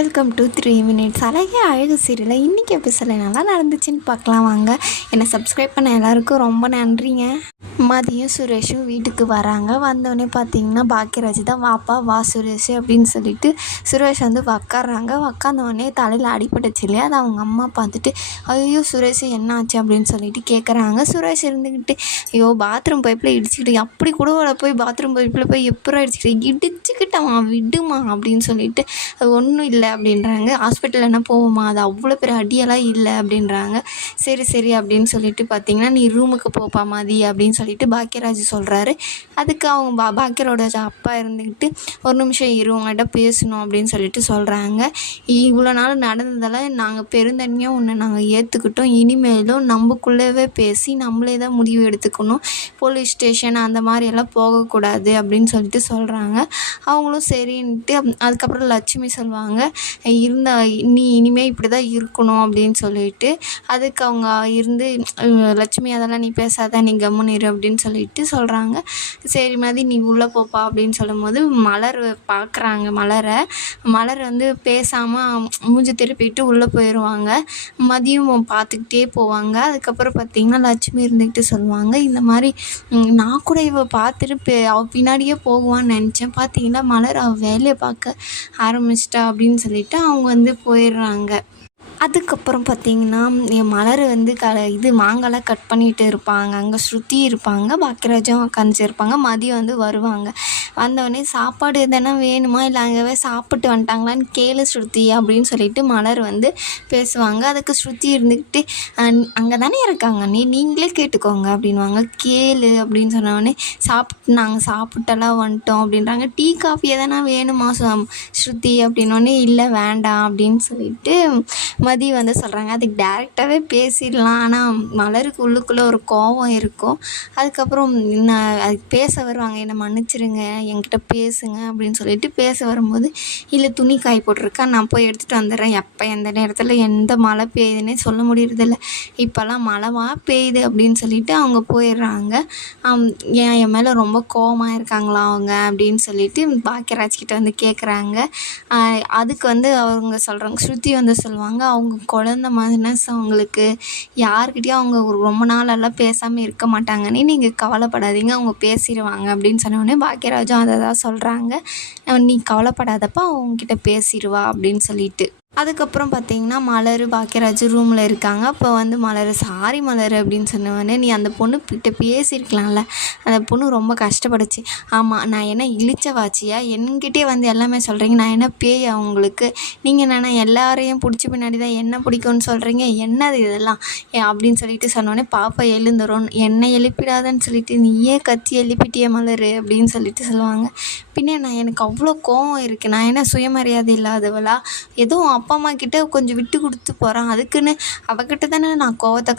Welcome to 3 minutes. அழகே அழகு சீரியலில் இன்றைக்கி எபிசோடில் நல்லா நடந்துச்சுன்னு பார்க்கலாம் வாங்க. என்னை சப்ஸ்கிரைப் பண்ண எல்லாருக்கும் ரொம்ப நன்றிங்க. மதியம் சுரேஷும் வீட்டுக்கு வராங்க. வந்தோடனே பார்த்தீங்கன்னா பாக்கியராஜ் தான் வாப்பா வா சுரேஷ் அப்படின்னு சொல்லிட்டு சுரேஷ் வந்து உக்காடுறாங்க. உக்காந்தோடனே தலையில் அடிபட்டுச்சு இல்லையா, அதை அவங்க அம்மா பார்த்துட்டு ஐயோ சுரேஷ் என்ன ஆச்சு அப்படின்னு சொல்லிட்டு கேட்குறாங்க. சுரேஷ் இருந்துக்கிட்டு ஐயோ பாத்ரூம் பைப்பில் இடிச்சுக்கிட்டு அப்படி கூட போய் பாத்ரூம் பைப்பில் போய் எப்போ இடிச்சுக்கிட்டமா விடுமா அப்படின்னு சொல்லிட்டு அது ஒன்றும் இல்லை அப்படின்றாங்க. ஹாஸ்பிட்டல் என்ன போவோமா, அது அவ்வளோ பெரிய அடியெல்லாம் இல்லை அப்படின்றாங்க. சரி அப்படின்னு சொல்லிட்டு பார்த்தீங்கன்னா நீ ரூமுக்கு போப்பா மதி அப்படின்னு சொல்லிட்டு பாக்கியராஜ் சொல்கிறாரு. அதுக்கு அவங்க பாக்கியரோட அப்பா இருந்துக்கிட்டு ஒரு நிமிஷம் இரு உங்கள்கிட்ட பேசணும் அப்படின்னு சொல்லிட்டு சொல்கிறாங்க. இவ்வளோ நாள் நடந்ததெல்லாம் நாங்கள் பெருந்தன்மையாக ஒன்று நாங்கள் ஏற்றுக்கிட்டோம். இனிமேலும் நம்மக்குள்ளவே பேசி நம்மளே தான் முடிவு எடுத்துக்கணும். போலீஸ் ஸ்டேஷன் அந்த மாதிரியெல்லாம் போகக்கூடாது அப்படின்னு சொல்லிட்டு சொல்கிறாங்க. அவங்களும் சரின்ட்டு அதுக்கப்புறம் லட்சுமி சொல்லுவாங்க நீ இனிமேல் இப்படி தான் இருக்கணும் அப்படின்னு சொல்லிட்டு அதுக்கு அவங்க இருந்து லட்சுமி அதெல்லாம் நீ பேசாத நீ கம்முன்னு இரு அப்படின்னு சொல்லிட்டு சொல்கிறாங்க. சரி மாதிரி நீ உள்ளே போப்பா அப்படின்னு சொல்லும்போது மலர் பார்க்குறாங்க. மலர் வந்து பேசாமல் மூஞ்சி திருப்பிட்டு உள்ளே போயிடுவாங்க. மதியம் பார்த்துக்கிட்டே போவாங்க. அதுக்கப்புறம் பார்த்திங்கன்னா லட்சுமி இருந்துக்கிட்டு சொல்லுவாங்க இந்த மாதிரி நான் கூட இவ பார்த்துட்டு அவள் பின்னாடியே போகுவான்னு நினச்சேன். பார்த்தீங்கன்னா மலர் அவள் வேலையை பார்க்க ஆரம்பிச்சிட்டா அப்படின்னு சொல்லிட்டு அவங்க வந்து போயிடுறாங்க. அதுக்கப்புறம் பார்த்திங்கன்னா என் மலர் வந்து மாங்காய்லாம் கட் பண்ணிகிட்டு இருப்பாங்க. அங்கே ஸ்ருதி இருப்பாங்க, பாக்கியராஜும் உட்காந்துச்சு இருப்பாங்க. மதியம் வந்து வருவாங்க. வந்தவொடனே சாப்பாடு எதனா வேணுமா இல்லை அங்கேவே சாப்பிட்டு வந்துட்டாங்களான்னு கேளு ஸ்ருதி அப்படின்னு சொல்லிட்டு மலர் வந்து பேசுவாங்க. அதுக்கு ஸ்ருதி இருந்துக்கிட்டு அங்கே தானே இருக்காங்க நீங்களே கேட்டுக்கோங்க அப்படின்வாங்க. கேளு அப்படின்னு சொன்னோடனே நாங்கள் சாப்பிட்டெல்லாம் வந்துட்டோம் அப்படின்றாங்க. டீ காஃபி எதனா வேணுமா ஸ்ருதி அப்படின்னோடனே இல்லை வேண்டாம் அப்படின்னு சொல்லிட்டு மதி வந்து சொல்கிறாங்க. அதுக்கு டேரெக்டாகவே பேசிடலாம், ஆனால் மலருக்கு உள்ளுக்குள்ளே ஒரு கோபம் இருக்கும். அதுக்கப்புறம் அதுக்கு பேச வருவாங்க, என்னை மன்னிச்சிருங்க என்கிட்ட பேசுங்க அப்படின்னு சொல்லிட்டு பேச வரும்போது இல்லை துணி காய போட்டிருக்கா நான் போய் எடுத்துகிட்டு வந்துடுறேன். எப்போ எந்த நேரத்தில் எந்த மழை பெய்யுதுன்னே சொல்ல முடியறதில்ல, இப்போல்லாம் மழைவா பெய்யுது அப்படின்னு சொல்லிட்டு அவங்க போயிடுறாங்க. என் மேலே ரொம்ப கோபமாக இருக்காங்களா அவங்க அப்படின்னு சொல்லிட்டு பாக்கியராஜ்கிட்ட வந்து கேட்குறாங்க. அதுக்கு வந்து அவங்க சொல்கிறாங்க, ஸ்ருதி வந்து சொல்லுவாங்க அவங்க குழந்த மாதிரினஸ் அவங்களுக்கு யார்கிட்டையும் அவங்க ரொம்ப நாளெல்லாம் பேசாமல் இருக்க மாட்டாங்கன்னு நீங்கள் கவலைப்படாதீங்க அவங்க பேசிடுவாங்க அப்படின்னு சொன்னோடனே பாக்கியராஜும் அதை தான் சொல்கிறாங்க. நீ கவலைப்படாதப்பா அவங்கக்கிட்ட பேசிடுவா அப்படின்னு சொல்லிட்டு. அதுக்கப்புறம் பார்த்திங்கன்னா மலர் பாக்கியராஜ் ரூமில் இருக்காங்க. அப்போ வந்து மலர் சாரி மலர் அப்படின்னு சொன்னவொடனே நீ அந்த பொண்ணுக்கிட்ட பேசியிருக்கலாம்ல, அந்த பொண்ணு ரொம்ப கஷ்டப்பட்டுச்சு. ஆமாம் நான் என்ன இழிச்சவாச்சியா, என்கிட்டே வந்து எல்லாமே சொல்கிறீங்க, நான் என்ன பேயா உங்களுக்கு, நீங்கள் என்னென்ன எல்லாரையும் பிடிச்ச பின்னாடி தான் என்ன பிடிக்கும்னு சொல்கிறீங்க, என்னது இதெல்லாம் அப்படின்னு சொல்லிட்டு சொன்னோடனே பாப்பா எழுந்துரும். என்னை எழுப்பிடாதன்னு சொல்லிட்டு நீயே கத்தி எழுப்பிட்டிய மலர் அப்படின்னு சொல்லிட்டு சொல்லுவாங்க. பின்ன எனக்கு அவ்வளோ கோவம் இருக்குது, நான் என்ன சுயமரியாதை இல்லாதவளா, ஏதோ அப்பா அம்மா கிட்டே கொஞ்சம் விட்டு கொடுத்து போகிறான், அதுக்குன்னு அவகிட்ட தானே நான் கோவத்தை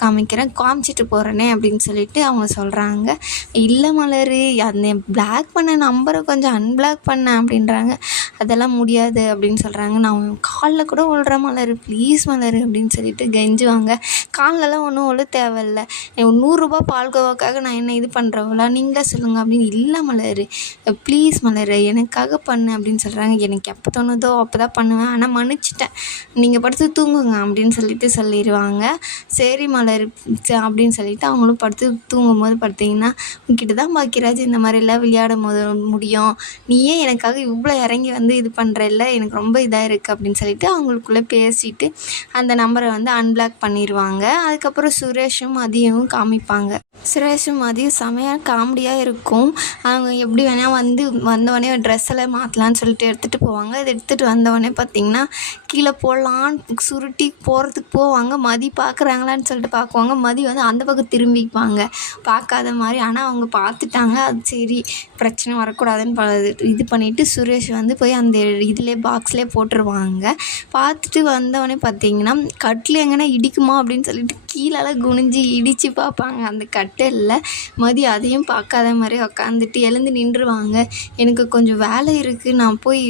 காமிச்சிட்டு போகிறேனே அப்படின்னு சொல்லிட்டு அவங்க சொல்கிறாங்க. இல்லை மலர் அந்த பிளாக் பண்ண நம்பரை கொஞ்சம் அன்பிளாக் பண்ணேன் அப்படின்றாங்க. அதெல்லாம் முடியாது அப்படின்னு சொல்கிறாங்க. நான் காலில் கூட விழுறேன் மலர் ப்ளீஸ் மலர் அப்படின்னு சொல்லிட்டு கெஞ்சுவாங்க. காலிலலாம் ஒன்றும் ஒழு தேவையில்லை, 100 ரூபா பால்கோவாக்காக நான் என்ன இது பண்ணுறவளா, நீங்களே சொல்லுங்கள் அப்படின்னு. இல்லை மலர் ப்ளீஸ் மலர் எனக்காக பண்ணு அப்படின்னு சொல்கிறாங்க. எனக்கு எப்போ தோணுதோ அப்போ தான் பண்ணுவேன், ஆனால் மன்னிச்சிட்டேன், நீங்கள் படுத்து தூங்குங்க அப்படின்னு சொல்லிட்டு சொல்லிடுவாங்க. சரி மலர் அப்படின்னு சொல்லிட்டு அவங்களும் படுத்து தூங்கும்போது பார்த்தீங்கன்னா உங்ககிட்ட தான் பாக்கியராஜ் இந்த மாதிரிலாம் விளையாடும் போது முடியும், நீயே எனக்காக இவ்வளோ இறங்கி வந்து இது பண்ணுறல்ல, எனக்கு ரொம்ப இதாக இருக்குது அப்படின்னு சொல்லிட்டு அவங்களுக்குள்ளே பேசிட்டு அந்த நம்பரை வந்து அன்பிளாக் பண்ணிடுவாங்க. அதுக்கப்புறம் சுரேஷும் மதியமும் காமிப்பாங்க. சுரேஷும் மதியம் செமையாக காமெடியாக இருக்கும். அவங்க எப்படி வேணால் வந்தவொடனே ட்ரெஸ் எல்லாம் மாற்றலான்னு சொல்லிட்டு எடுத்துகிட்டு போவாங்க. அது எடுத்துகிட்டு வந்தவொடனே பார்த்திங்கன்னா கீழே போடலான்னு சுருட்டி போகிறதுக்கு போவாங்க. மதி பார்க்குறாங்களான்னு சொல்லிட்டு பார்க்குவாங்க. மதி வந்து அந்த பக்கம் திரும்பிப்பாங்க பார்க்காத மாதிரி. ஆனால் அவங்க பார்த்துட்டாங்க, அது சரி பிரச்சனை வரக்கூடாதுன்னு இது பண்ணிவிட்டு சுரேஷ் வந்து போய் அந்த பாக்ஸ்லேயே போட்டுருவாங்க. பார்த்துட்டு வந்தவொடனே பார்த்திங்கன்னா கட்டில் எங்கன்னா இடிக்குமா அப்படின்னு சொல்லிட்டு கீழெல்லாம் குனிஞ்சு இடித்து பார்ப்பாங்க அந்த கட்டில்ல. மதி அதையும் பார்க்காத மாதிரி உக்காந்துட்டு எழுந்து நின்றுவாங்க. எனக்கு கொஞ்சம் வேலை இருக்குது, நான் போய்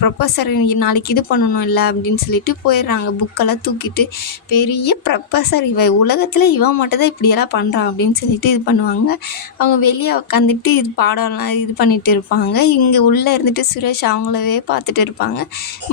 ப்ரொஃபஸர் நாளைக்கு இது பண்ணணும் இல்லை அப்படின்னு சொல்லிட்டு போயிடுறாங்க. புக்கெல்லாம் தூக்கிட்டு பெரிய ப்ரொஃபஸர் உலகத்தில் இவன் மட்டும் தான் இப்படியெல்லாம் பண்ணுறான் அப்படின்னு சொல்லிட்டு இது பண்ணுவாங்க. அவங்க வெளியே உக்காந்துட்டு இது பாடம்லாம் இது பண்ணிகிட்டு இருப்பாங்க. இங்கே உள்ளே இருந்துட்டு சுரேஷ் அவங்களவே பார்த்துட்டு இருப்பாங்க.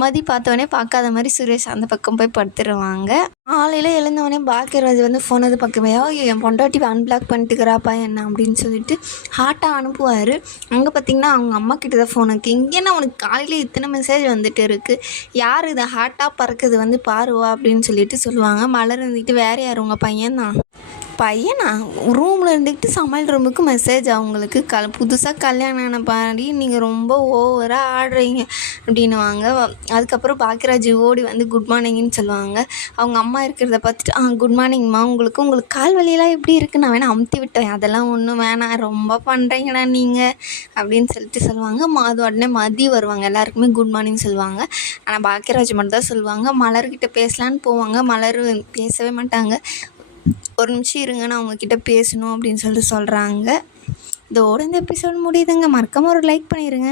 மதி பார்த்தோன்னே பார்க்காத மாதிரி சுரேஷ் அந்த பக்கம் போய் படுத்துருவாங்க. காலையில் எழுந்தவொடனே பாக்கியராஜ் ஃபோன் பக்கமே என் பொண்டாட்டி அன்பிளாக் பண்ணிட்டுக்கிறாப்பா என்ன அப்படின்னு சொல்லிட்டு ஹாட்டாக அனுப்புவார். அங்கே பார்த்திங்கன்னா அவங்க அம்மா கிட்ட தான் ஃபோன் இருக்குது. இங்கேன்னா உனக்கு காலையில் இத்தனை மெசேஜ் வந்துட்டு இருக்குது, யார் இதை ஹாட்டாக பறக்குது பாருவா அப்படின்னு சொல்லிட்டு சொல்லுவாங்க. மலர் இருந்துக்கிட்டு வேறு யார் உங்கள் பையனா ரூமில் இருந்துக்கிட்டு சமையல் ரூமுக்கு மெசேஜ் அவங்களுக்கு புதுசாக கல்யாணம் ஆன பாடி நீங்கள் ரொம்ப ஓவராக ஆடுறீங்க அப்படின்னுவாங்க. அதுக்கப்புறம் பாக்கியராஜ் ஓடி குட் மார்னிங்னு சொல்லுவாங்க. அவங்க அம்மா இருக்கிறத பார்த்துட்டு குட் மார்னிங்மா, உங்களுக்கு கால் வலியெல்லாம் எப்படி இருக்குது, நான் வேணால் அமுத்தி விட்டேன், அதெல்லாம் ஒன்றும் வேணாம், ரொம்ப பண்ணுறீங்கடா நீங்கள் அப்படின்னு சொல்லிட்டு சொல்லுவாங்க. அது உடனே மதி வருவாங்க, எல்லாருக்குமே குட் மார்னிங் சொல்லுவாங்க. ஆனால் பாக்கியராஜ் மட்டும் தான் சொல்லுவாங்க. மலர்கிட்ட பேசலான்னு போவாங்க. மலர் பேசவே மாட்டாங்க. ஒரு நிமிஷம் இருங்க, நான் உங்ககிட்ட பேசணும் அப்படின்னு சொல்லிட்டு சொல்கிறாங்க. இதோட இந்த எபிசோட் முடியுதுங்க. மறக்காமல் ஒரு லைக் பண்ணிடுங்க.